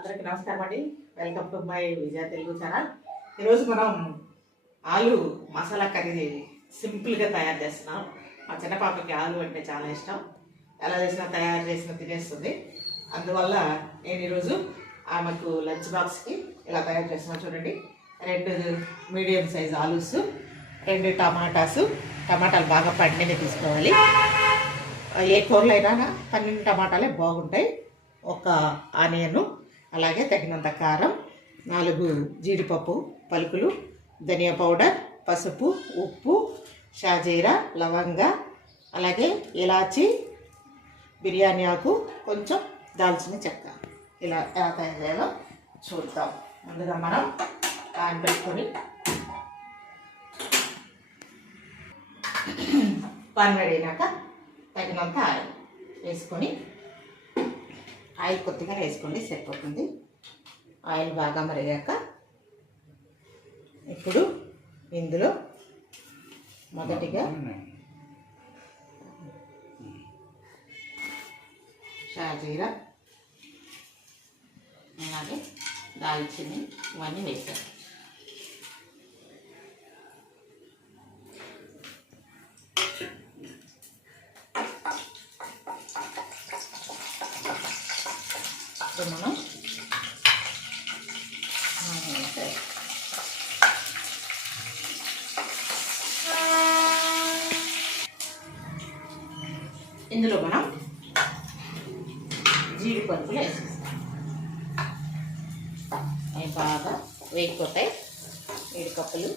అందరికీ నమస్కారం అండి. Welcome to my Vijaya Telugu channel. ఈరోజు మనం ఆలు మసాలా కర్రీ సింపుల్గా తయారు చేస్తున్నాం. మా చిన్న పాపకి ఆలు అంటే చాలా ఇష్టం. ఎలా చేసినా తయారు చేసిన తినేస్తుంది. అందువల్ల నేను ఈరోజు ఆమెకు లంచ్ బాక్స్కి ఇలా తయారు చేస్తున్నాను చూడండి. రెండు మీడియం సైజ్ ఆలూస్ రెండు టమాటాసు. టమాటాలు బాగా పండినవి తీసుకోవాలి. ఏ కూరలైనా పన్నెండు టమాటాలే బాగుంటాయి. ఒక ఆనియను అలాగే తగినంత కారం నాలుగు జీడిపప్పు పలుకులు ధనియా పౌడర్ పసుపు ఉప్పు షాజీరా లవంగ అలాగే ఇలాచి బిర్యానీ ఆకు కొంచెం దాల్చిన చెక్క. ఇలా ఎలా తయారు చేయాలో చూద్దాం. ముందుగా మనం పాన్ పెట్టుకొని పాన్ వేడినాక తగినంత ఆయిల్ వేసుకొని ఆయిల్ కొద్దిగా వేసుకోండి సరిపోతుంది. ఆయిల్ బాగా మరిగాక ఇప్పుడు ఇందులో మొదటిగా షాజీరా అలాగే దాల్చిని ఇవన్నీ వేసాను ఇప్పుడు మనం ఇందులో మనం జీడిపప్పులు వేసేస్తాం. అవి బాగా వేగిపోతాయి. ఏడు కప్పులు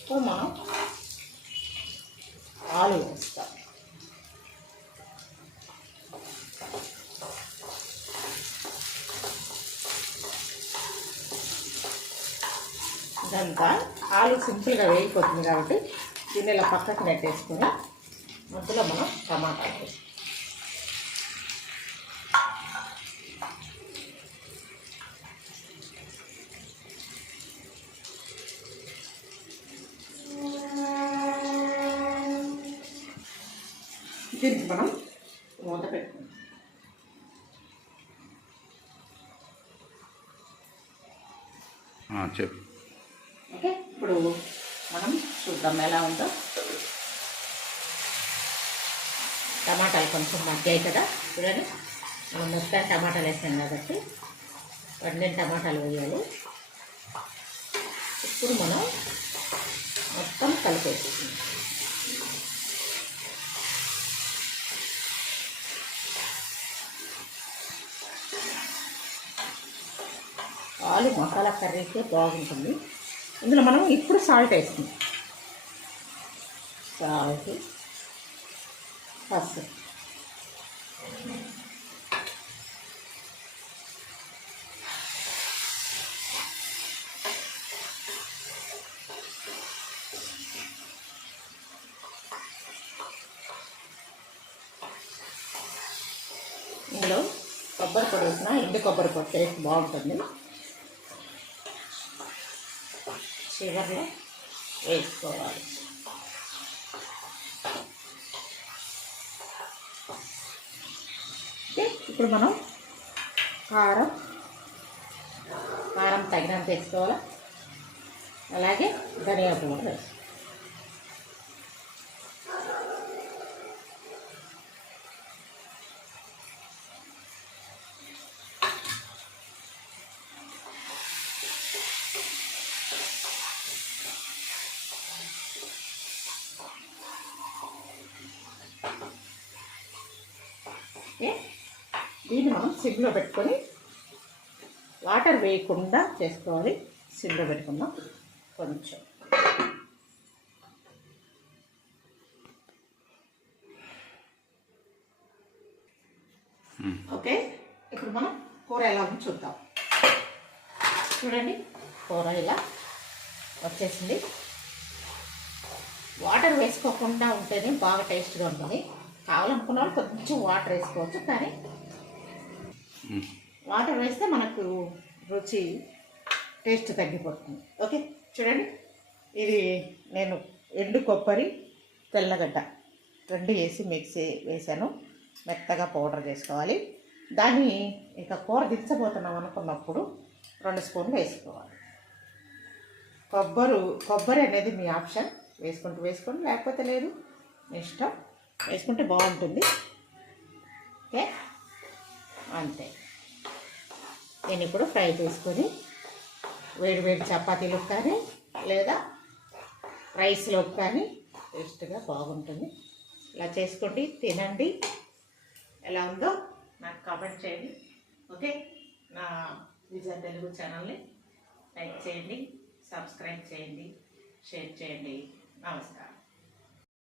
ఇప్పుడు మనం ఆలు వేస్తాం. ఇదంతా ఆలు సింపుల్గా వేగిపోతుంది కాబట్టి దీన్ని ఇలా పక్కకు నెట్టేసుకుని మధ్యలో మనం టమాటా వేస్తాం దీనికి మనం మూత పెట్టుకుంటాం చెప్పు. ఇప్పుడు మనం చూద్దాం ఎలా ఉందో. టమాటాలు కొంచెం మగ్గాయి కదా చూడండి. మనం మొత్తం టమాటాలు వేసాం కాబట్టి వండిన టమాటాలు వేయాలి. ఇప్పుడు మనం మొత్తం కలిపేసుకుందాం. ఆలు మసాలా కర్రీకే బాగుంటుంది. ఇందులో మనం ఇప్పుడు సాల్ట్ వేస్తుంది సాల్ట్ పసుపు. ఇందులో కొబ్బరి పొడి వేసిన ఎండు కొబ్బరి పొడి టేస్ట్ బాగుంటుంది. చివరిలో వేసుకోవాలి. ఇప్పుడు మనం కారం కారం తగినంత వేసుకోవాలి? అలాగే ధనియా పౌడర్ వేసుకోవాలి. ఓకే. దీన్ని మనం సిమ్లో పెట్టుకొని వాటర్ వేయకుండా చేసుకోవాలి. సిమ్లో పెట్టుకుందాం. కొంచెం. ఓకే. ఇప్పుడు మనం కూర ఎలా ఉందో చూద్దాం. చూడండి. కూర ఇలా వచ్చేసింది. వాటర్ వేసుకోకుండా ఉంటేనే బాగా టేస్ట్గా ఉంటుంది. కావాలనుకున్న వాళ్ళు కొంచెం వాటర్ వేసుకోవచ్చు కానీ. వాటర్ వేస్తే మనకు రుచి టేస్ట్ తగ్గిపోతుంది. ఓకే చూడండి. ఇది నేను ఎండు కొబ్బరి తెల్లగడ్డ రెండు వేసి మిక్సీ వేసాను. మెత్తగా పౌడర్ చేసుకోవాలి. దాన్ని ఇక కూర దించబోతున్నాం అనుకున్నప్పుడు రెండు స్పూన్లు వేసుకోవాలి. కొబ్బరి కొబ్బరి అనేది మీ ఆప్షన్. వేసుకుంటూ వేసుకోండి లేకపోతే లేదు. ఇష్టం. వేసుకుంటే బాగుంటుంది. ఓకే అంతే. నేను ఇప్పుడు ఫ్రై చేసుకొని వేడి వేడి చపాతీలకు కానీ లేదా రైస్లోకి కానీ టేస్ట్గా బాగుంటుంది. ఇలా చేసుకోండి తినండి. ఎలా ఉందో నాకు కామెంట్ చేయండి. ఓకే? నా విజయ తెలుగు ఛానల్ని లైక్ చేయండి సబ్స్క్రైబ్ చేయండి షేర్ చేయండి. నమస్కారం.